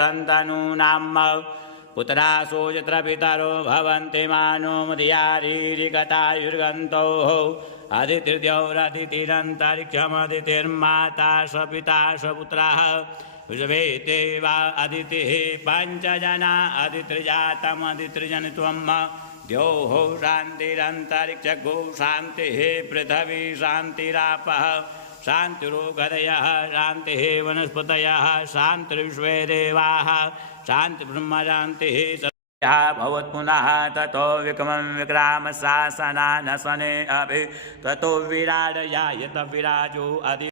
सन्तनूनाम् पुत्रासो यत्र पितरो भवन्ति मानो मदीयारीरिकतायुर्गन्तोः अदितिर्द्यौरदितिरन्तरिक्षमदितिर्माता स्वपिता स्वपुत्राः विश्वेते वा अदितिः पञ्चजना अदितिर्जातमदितिर्जनित्वं द्योः शान्तिरन्तरिक्षगो शान्तिः पृथिवी शान्तिरापः शान्तिरोगदयः शान्तिः वनस्पतयः शान्तिर्विश्वे देवाः शान्तिब्रह्म शान्तिः सत्या भवत् पुनः ततो विक्रमं विक्रामशासनानशने अपि ततो विराडयायत विराजो अदि